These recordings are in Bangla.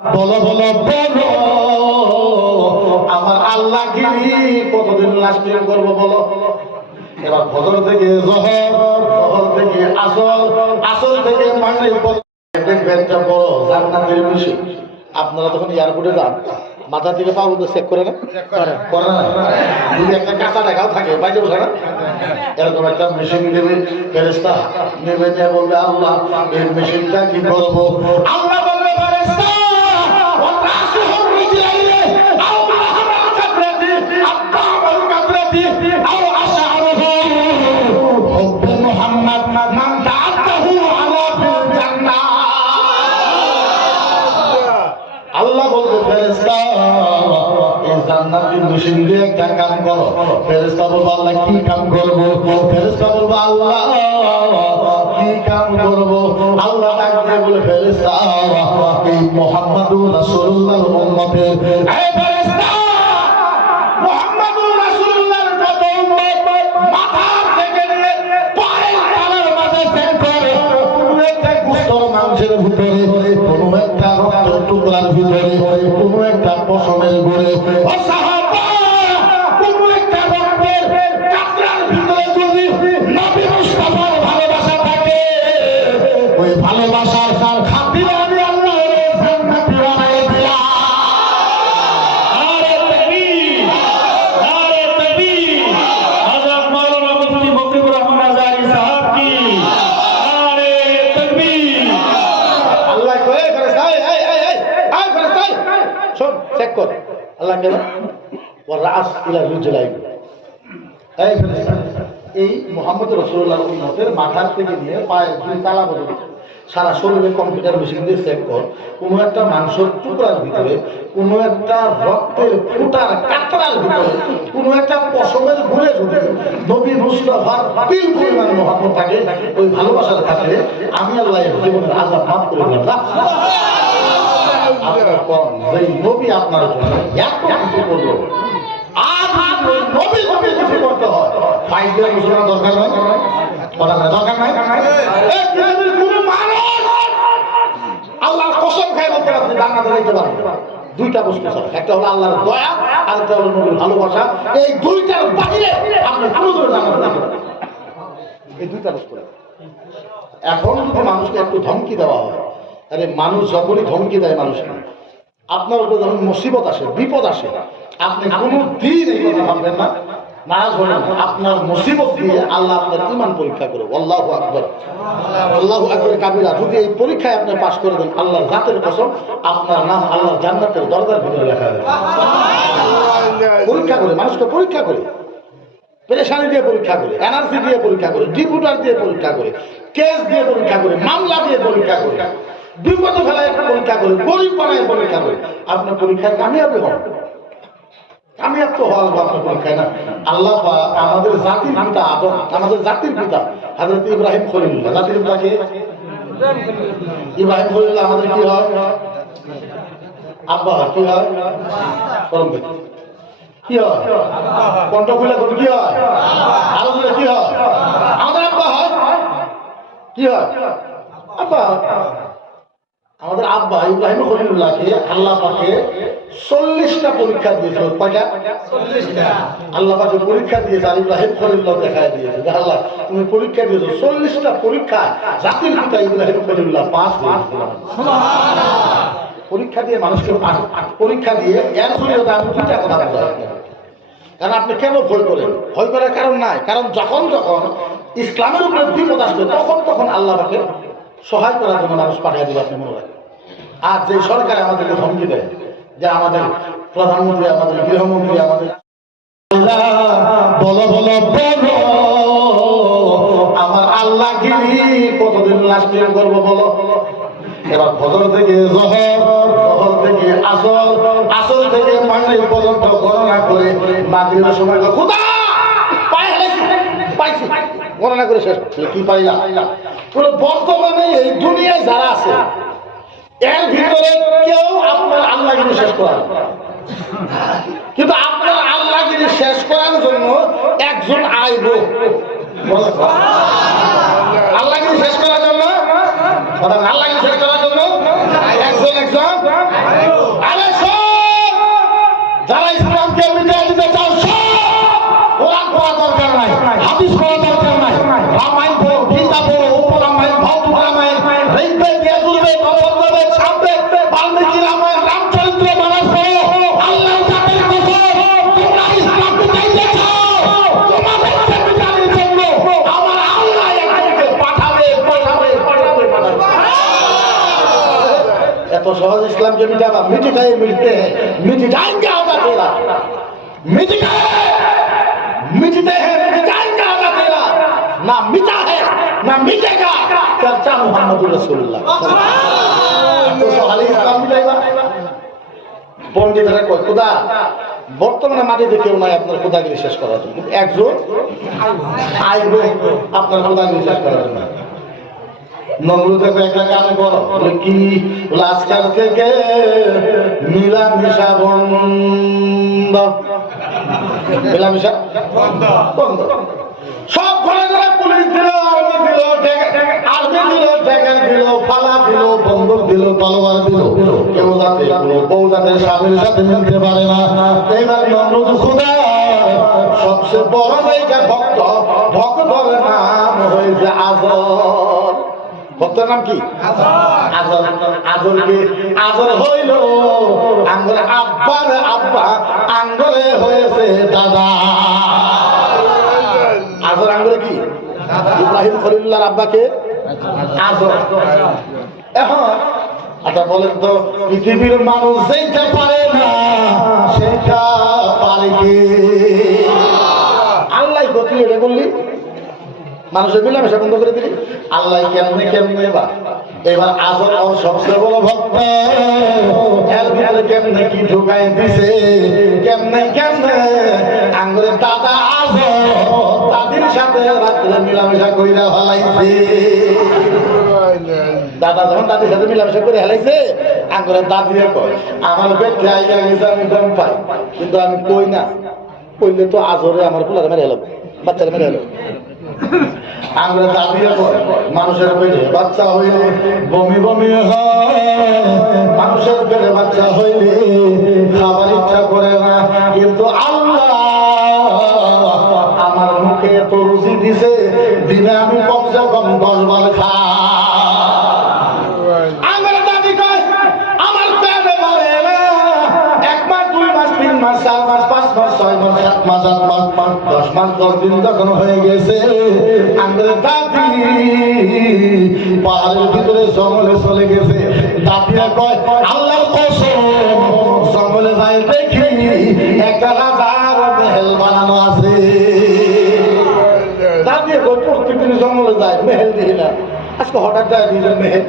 বলো বলো বলো আমার আল্লাহ গিরি কতদিন লাস্টিং করবো বলো। এবার ফজর থেকে জোহর, জোহর থেকে আসর, আসর থেকে মাগরিব দেখবেন যে বড় জান্নাতের মিশন। আপনারা যখন এয়ারপোর্টে যান মাথা থেকে পা পর্যন্ত চেক করে না, করে না, যদি একটা কাঁচা টাকাও থাকে বাইরে বসে না, এরকম একটা মেশিন দেবে ফেরেশতা, নেবে নিয়ে বলবে আল্লাহ এই মেশিনটা কি করবো। আল্লাহ বলবে ফেরেশতা আল্লাহ বলবে ফেরেশতা এই জান্নাতের মেশিন দিয়ে একটা কাম করো। ফেরেশতা বলবে আল্লাহ কি কাম করবো। ফেরেশতা বলবে আল্লাহ কি কাম করবো। আল্লাহ ডাক দিয়ে বলে ফেরেশতা এই মুহাম্মাদুর রাসূলুল্লাহর উম্মতের এই ফেরেশতা মুহাম্মাদুর রাসূলুল্লাহর যত উম্মত মাথার থেকে নিয়ে পায়ের তলার মাঝে চেক করে কোনো একটা গোশত মাংসের ভিতরে, কোনো একটা রক্তের টুকরার ভিতরে, কোনো একটা পশমের গোড়ে, ও সাহাবা কোনো একটা রক্তের কাতরার ভিতরে যদি নবী মুস্তাফার ভালোবাসা থাকে ওই ভালোবাসার খাতিরে আমি আল্লাহর জান্নাতি বানায়ে দিলাম। নারে তাকবীর, নারে তাকবীর। হযরত মাওলানা মুফতি মকবুর রহমান আজহারী সাহেব কি নারে তাকবীর। আল্লাহ কয়ে ফেরেশতা এই ফেরেশতা শোন চেক কর। আল্লাহ কে ওয়া রাস ইলা রিজলাই এই ফেরেশতা এই মুহাম্মদ রাসূলুল্লাহর উম্মতের মাথার থেকে নিয়ে পায়ের দুই তালা পর্যন্ত সারা শরীরে কম্পিউটার মেশিন দিয়ে চেক কর। কোনো একটা মাংসের টুকরার ভিতরে, কোনো একটা রক্তের ফুটার কাতরার ভিতরে, কোনো একটা পশমের ঘুরে যদি নবী মুস্তাফার তিল পরিমাণ মহব্বত থাকে ওই ভালোবাসার খাতিরে আমি আল্লাহ জীবনের আযাব মাফ করে দিলাম। আপনার কম যে নবী আপনার জন্য এত কিছু করলো, আজ নবী নবী কিছু করতে হয় ফাইজের ঘোষণা দরকার নয়, দরকার নাই। কোনো মানুষ আল্লাহর কসম খায় বলতে আপনি জান্নাতে যাইতে পারবেন দুইটা বস্তু ছাড়া, একটা হলো আল্লাহর দয়া আর একটা হলো নবীর ভালোবাসা। এই দুইটার বাইরে আপনি কোনোদিনও জান্নাতে যেতে পারবেন। এই দুইটা বস্তু। এখন যদি মানুষকে একটু ধমকি দেওয়া হয়, আরে মানুষ যখনই ধমকি দেয় মানুষকে, আপনার উপরে যখন মুসিবত আসে, বিপদ আসে, আপনি কোনো দিন এই কথা ভাববেন না, নারাজ হবেন না। আপনার মুসিবত দিয়ে আল্লাহ আপনার ঈমান পরীক্ষা করে। আল্লাহু আকবার, আল্লাহু আকবার কাবীরা। যদি এই পরীক্ষায় আপনি পাস করে দেন, আল্লাহর জাতের কসম আপনার নাম আল্লাহর জান্নাতের দরজার ভিতরে লেখা হবে। পরীক্ষা করে, মানুষকে পরীক্ষা করে, পেরেশানি দিয়ে পরীক্ষা করে, এনআরসি দিয়ে পরীক্ষা করে, ডিপুটার দিয়ে পরীক্ষা করে, কেস দিয়ে পরীক্ষা করে, মামলা দিয়ে পরীক্ষা করে, বিপদ ফেলায় পরীক্ষা করে, গরিব বানায় পরীক্ষা করে। আপনার পরীক্ষায় কামিয়াবি হন, কামিয়াব তো হওয়ার আপনার পরীক্ষায় না। আল্লাহ আমাদের জাতির পিতা আদম, আমাদের জাতির পিতা হযরত ইব্রাহিম খলিলুল্লাহ, জাতির পিতাকে ইব্রাহিম খলিলুল্লাহ আমাদের কি হয়? আব্বা কি হয়? কি হয়? কণ্ঠ খুলে কি হয়? আরো বলে কি হয়? আমাদের আব্বা হয়। কি হয়? আব্বা। আমাদের আব্বা ইব্রাহিম খলিলুল্লাহকে আল্লাহ পাকে 40টা পরীক্ষা দিয়েছিল। কয়টা? 40টা। আল্লাহ পাকে পরীক্ষা দিয়েছে আর ইব্রাহিম খলিলুল্লাহ দেখায় দিয়েছে যে আল্লাহ তুমি পরীক্ষা দিয়েছো। 40টা পরীক্ষা জাতির পিতা ইব্রাহিম খলিলুল্লাহ পাস করেছিল। পরীক্ষা দিয়ে মানুষকে পরীক্ষা দিয়ে এর ফলে আমি দুইটা কথা বলতে। কারণ আপনি কেন ভয় করেন? ভয় করার কারণ নাই। কারণ যখন যখন ইসলামের উপরে বিপদ আসবে তখন তখন আল্লাহ পাকে সহায় করার জন্য মানুষ পাঠিয়ে দেবে, আপনি মনে রাখেন। আর যে সরকার আমাদেরকে ধমকি দেয় যে আমাদের প্রধানমন্ত্রী, আমাদের গৃহমন্ত্রী, আমাদের বলো বলো বলো আমার আল্লাহ গিরি কতদিন লাস্টিং করবো বলো। এবার ফজর থেকে জোহর, জোহর থেকে আসর, আসর থেকে মাগরিব পর্যন্ত গণনা করে মাগরিবের সময় খোদা পাইছি গণনা করে শেষ কি পাইলা। বর্তমানে এই দুনিয়ায় যারা আছে এর ভিতরে কেউ আপনার আল্লাহগিরি শেষ করার, কিন্তু আপনার আল্লাহগিরি শেষ করার জন্য একজন আইব। আল্লাহগিরি শেষ করার জন্য, আল্লাহগিরি শেষ করার জন্য একজন सहज इस्लाम के मिटावा मिट गए मिटते हैं मिट जाएंगे आका तेरा मिट गए मिटते हैं मिट जाएंगे आका तेरा ना मिटा है ना मिटेगा चर्चा मोहम्मद रसूलुल्लाह तो सहज इस्लाम मिटाइबा পণ্ডিতরা কয় খোদা বর্তমানে মাটিতে কেউ নাই আপনার খোদাগিরি শেষ করার জন্য একজন আইবে আপনার খোদাগিরি শেষ করার জন্য নমরুদ একটা কাম করো বলে কি বলে আজকাল থেকে মিলামিশা বন্ধ মিলামিশা বন্ধ সব ঘরে ঘরে পুলিশ দিল আর্মি দিল ট্যাগার দিল ফালা দিল বন্দুক দিল তলোয়ার দিল কেউ যাতে কোনো বউ যাতে স্বামীর সাথে মিলতে পারে না এইবার নমরুদ খোদা সবচেয়ে বড় জায়গা ভক্ত ভক্তর নাম হয়েছে আজর ভক্তের নাম কি আজর আজরকে আজর হইল আঙ্গলে আব্বার আব্বা আঙ্গলে হয়েছে দাদা আজর আঙ্গলে কি ইব্রাহিম খলিলুল্লাহর আব্বাকে আজর এখন আচ্ছা বলেন তো পৃথিবীর মানুষ যেটা পারে না সেটা পারে কি আল্লাহ গতি এটা বললি মানুষের মিলামেশা বন্ধ করে দিলি আল্লাহ কেমনে কেমনে এবার আজর ওর সবচেয়ে বড় ভক্ত এর ভিতরে কেমনে কি ঢুকাই দিছে কেমনে কেমনে আঙ্গুরের দাদা আজর দাদির সাথে রাত্রে মিলামেশা কইরা ফেলাইছে দাদা যখন দাদির সাথে মিলামেশা করে ফেলাইছে আঙ্গুরের দাদিও কয় আমার পেটে আইয়া গেছে আমি দম পাই কিন্তু আমি কই না কইলে তো আজরে আমার ফুলারে মেরে এলাম বাচ্চারা মেরে এলাম আমরা দাবিও করি মানুষের পেটে বাচ্চা হইলে বমি বমি হয় মানুষের পেটে বাচ্চা হইলে খাবার ইচ্ছা করে না কিন্তু আল্লাহ আমার মুখে তো রুচি দিছে দিনে আমি কমসে কম 10 বার খাই আমার দাবি কয় আমার পেটে বলে না 1 মাস 2 মাস 3 মাস 4 মাস 5 মাস 6 মাস 7 মাস 8 মাস 10 মাস 10 দিন যখন হয়ে গেছে আমাদের দাদি পাহাড়ের ভিতরে জঙ্গলে চলে গেছে দাদিরা কয় আল্লাহর কসম জঙ্গলে যাই দেখি 1000 মেহেল বানানো আছে দাদি কয় প্রত্যেকদিন জঙ্গলে যায় মেহেল দিই না আজকে হঠাৎ যায় দুজন মেহেল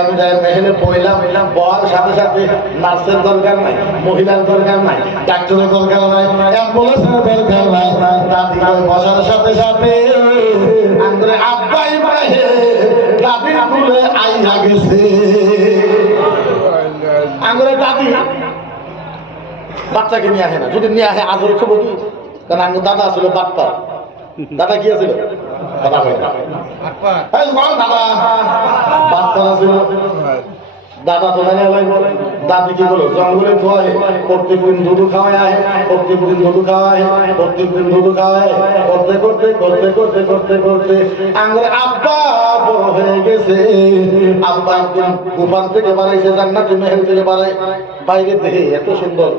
আমি যাই মেহেলে বইলাম বলার সাথে সাথে নার্সের দরকার নাই মহিলার দরকার নাই ডাক্তারের দরকার নাই অ্যাম্বুলেন্সের দরকার নাই দাদি বসার সাথে সাথে আন্দরে আব্বাই বাহে দাদির তুলে আইয়া গেছে আন্দরে দাদি বাচ্চাকে নিয়ে আসে না যদি নিয়ে আসে আজর খবর কি কারণ আঙ্গুর দাদা আসলে বাপ্পা দাদা কি আছিল দাদা দাদা তো দাদি কি বলো জঙ্গলে ধোয় প্রত্যেকদিন দুধু খাওয়ায় আয় প্রত্যেকদিন দুধু খাওয়ায় প্রত্যেকদিন দুধু খাওয়ায় করতে করতে করতে করতে করতে করতে আঙ্গুর আব্বা বড় হয়ে গেছে আব্বা একদিন গোপাল থেকে বাড়াইছে জান্নাতুল মেহেল থেকে বাড়ায় বাইরে দেখে এত সুন্দর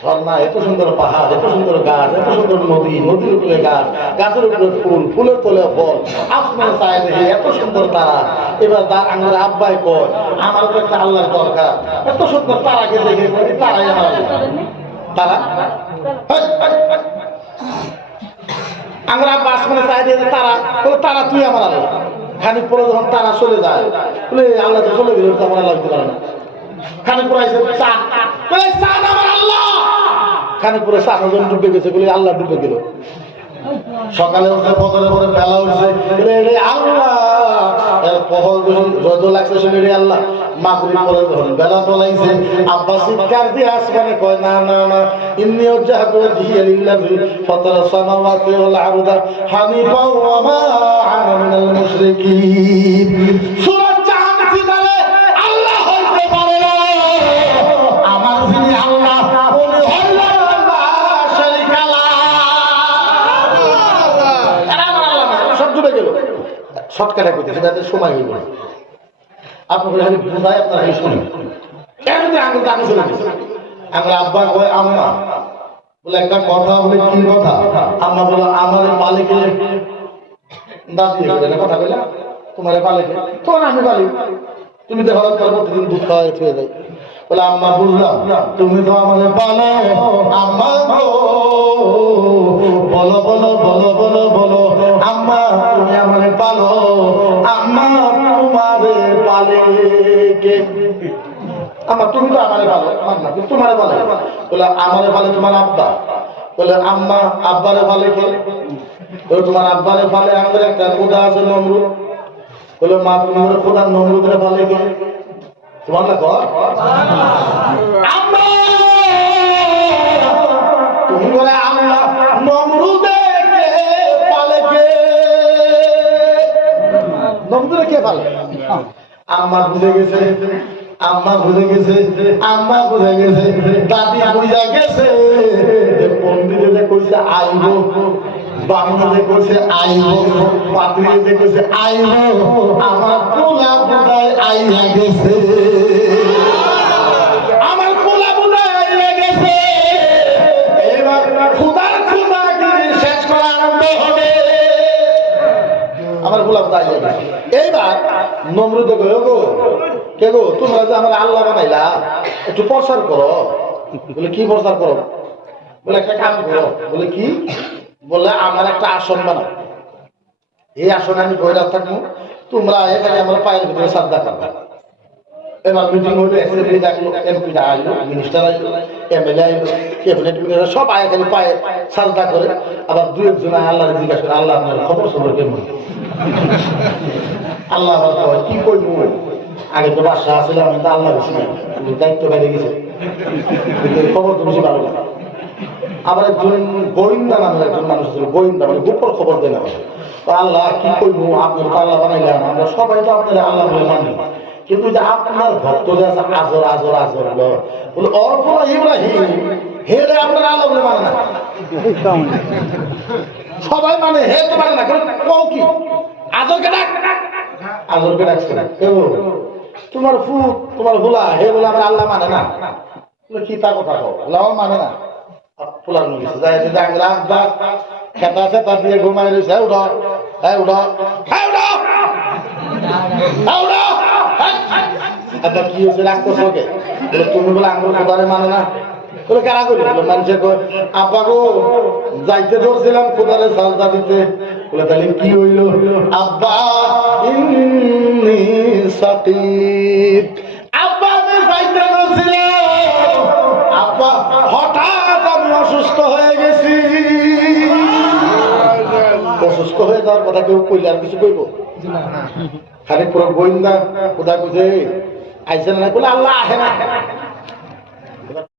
ঝর্ণা এত সুন্দর পাহাড় এত সুন্দর গাছ এত সুন্দর নদী নদীর উপরে গাছ গাছের উপরে ফুল ফুলের তলে ফল আসমানে চায় দেখে এত সুন্দর তারা এবার আমার আব্বাই কয় আমার তো একটা আল্লাহর দরকার এত সুন্দর তারাকে দেখে তারাই আমার তারা আমার আব্বা আসমানে চায় দেখে তারা তারা তুই আমার আল্লাহ খানিক পরে যখন তারা চলে যায় বলে আল্লাহ তো চলে গেলে তো আমার আল্লাহ দিতে পারে না খানিক পরে চান চান আমার আল্লাহ খানিকপুরে 7 জন ডুবে গেছে বলে আল্লাহ ডুবে গেল সকালে উঠে ফজরে পরে বেলা উঠছে রে আল্লাহ এর পহল রোদ লাগছে শুনে রে আল্লাহ মাগরিব পরে যখন বেলা চলাইছে আব্বা চিৎকার দিয়ে আসমানে কয় না না না ইন্নী ওয়াজহাতু ওয়াজহিয়া লিল্লাযী ফাতারা সামাওয়াতি ওয়াল আরদা হানিফাও ওয়া মা আনা মিনাল মুশরিকিন সূরা চাঁদ সিতারে আল্লাহ হইতে পারে না আমার যিনি আল্লাহ উনি হলেন শর্টকাটে করতেছে যাতে সময় হইব আপনার খালি বোঝায় আপনারা শুনুন এমনি আঙুল দাঁড়িয়ে চলে গেছে আমরা আব্বা কয় আম্মা বলে একটা কথা বলে কি কথা আম্মা বলো আমার মালিকের দাঁত দিয়ে কথা বলে তোমার মালিক তোমার আমি মালিক তুমি তো হঠাৎ করে প্রতিদিন দুধ খাওয়াই থুয়ে যাই। বলে আম্মা বুঝলাম তুমি তো আমাদের পালো, আম্মা গো, বলো বলো বলো বলো বলো আম্মা তুমি আমাদের পালো, আম্মা তোমারে পালে কে? আম্মা তুমি তো আমারে পালো, আমার না কিন্তু তোমারে পালে। বলে আমারে পালে তোমার আব্বা। বলে আম্মা আব্বারে পালে কে? বলে তোমার আব্বারে পালে আমাদের একটা খোদা আছে নমরুদ। বলে মা তোমার খোদা নমরুদের পালে কে? তোমার না কর আম্মা তুমি বলে আল্লাহ নমরুদে কে পালে কে? নমরুদে কে পালে? আম্মা বুঝে গেছে, আম্মা বুঝে গেছে, আম্মা বুঝে গেছে, দাদি বুঝে গেছে। পন্ডিতে যে কইছে আইব, বাংলা যে কইছে আইব, পাত্রী যে কইছে আইব, আমার পোলা বুঝায় আইয়া গেছে, আমার পোলা বুঝায় আইয়া গেছে। এবার খুদার খুদাগিরি শেষ করা আরম্ভ হবে। আমার পোলা বুঝায় আইয়া গেছে। এইবার নমরুদে কইও গো, কে গো তোমরা যে আমার আল্লাহ বানাইলা একটু প্রচার করো। বলে কি প্রচার করো? বলে একটা কাম করো। বলে কি? বলে আমার একটা আসন বানাও, এই আসনে আমি বইরা থাকবো, তোমরা এখানে আমার পায়ের ভিতরে শ্রদ্ধা করবে। এবার মিটিং হইলো, এসএমপি ডাকলো, এমপিটা আইলো, মিনিস্টার আইলো, এমএলএ আইলো, ক্যাবিনেট মিনিস্টার সব আয় খালি পায়ে শ্রদ্ধা করে। আবার দুই একজন আল্লাহরে জিজ্ঞাসা করে আল্লাহ আপনার খবর খবর কেমন? আল্লাহ কি করবো, আগে তো বাসা আসলে আমি তো আল্লাহ বেশি দায়িত্ব বেড়ে গেছে, খবর তো বেশি ভালো লাগে। আবার একজন গোয়েন্দা নামের একজন মানুষ ছিল, গোয়েন্দা মানে গোপন খবর দেয় না। আল্লাহ কি করবো, আপনার তো আল্লাহ বানাইলাম, আমরা সবাই তো আপনার আল্লাহ বলে মানি, কিন্তু যে আপনার ভক্ত যে আছে আজর আজর আজর বলে অর্পণা ইব্রাহিম হেরে আপনার আল্লাহ বলে মানে না, সবাই মানে হে তো মানে না, কও কি আজরকে ডাক, আজরকে ডাকছে না কেউ, তোমার ফুট তোমার ভোলা হে বলে আমার আল্লাহ মানে না। কি তা কথা কও, আল্লাহ মানে না। পোলার গেছে যাই দেখলাম খেতা আছে তার দিয়ে ঘুমাই রয়েছে, উঠো হ্যাঁ উঠো হ্যাঁ উঠো হ্যাঁ উঠো। আচ্ছা কি হয়েছে রাগ করছো ওকে? তুমি বলে আঙ্গুর খোদারে মানে না। বলে কারা করি? মানুষের আব্বা গো যাইতে ধরছিলাম খোদারে সাজদা দিতে। বলে তাহলে কি হইল? আব্বা ইন্নী সাকিব, আব্বা আমি যাইতে ধরছিলাম, আব্বা হঠাৎ আমি অসুস্থ হয়ে গেছি। অসুস্থ হয়ে যাওয়ার কথা কেউ কইলে আর কিছু কইব? খালি পুরো গোয়েন্দা কোথায় বুঝে আইসেন না, বলে আল্লাহ আহে না।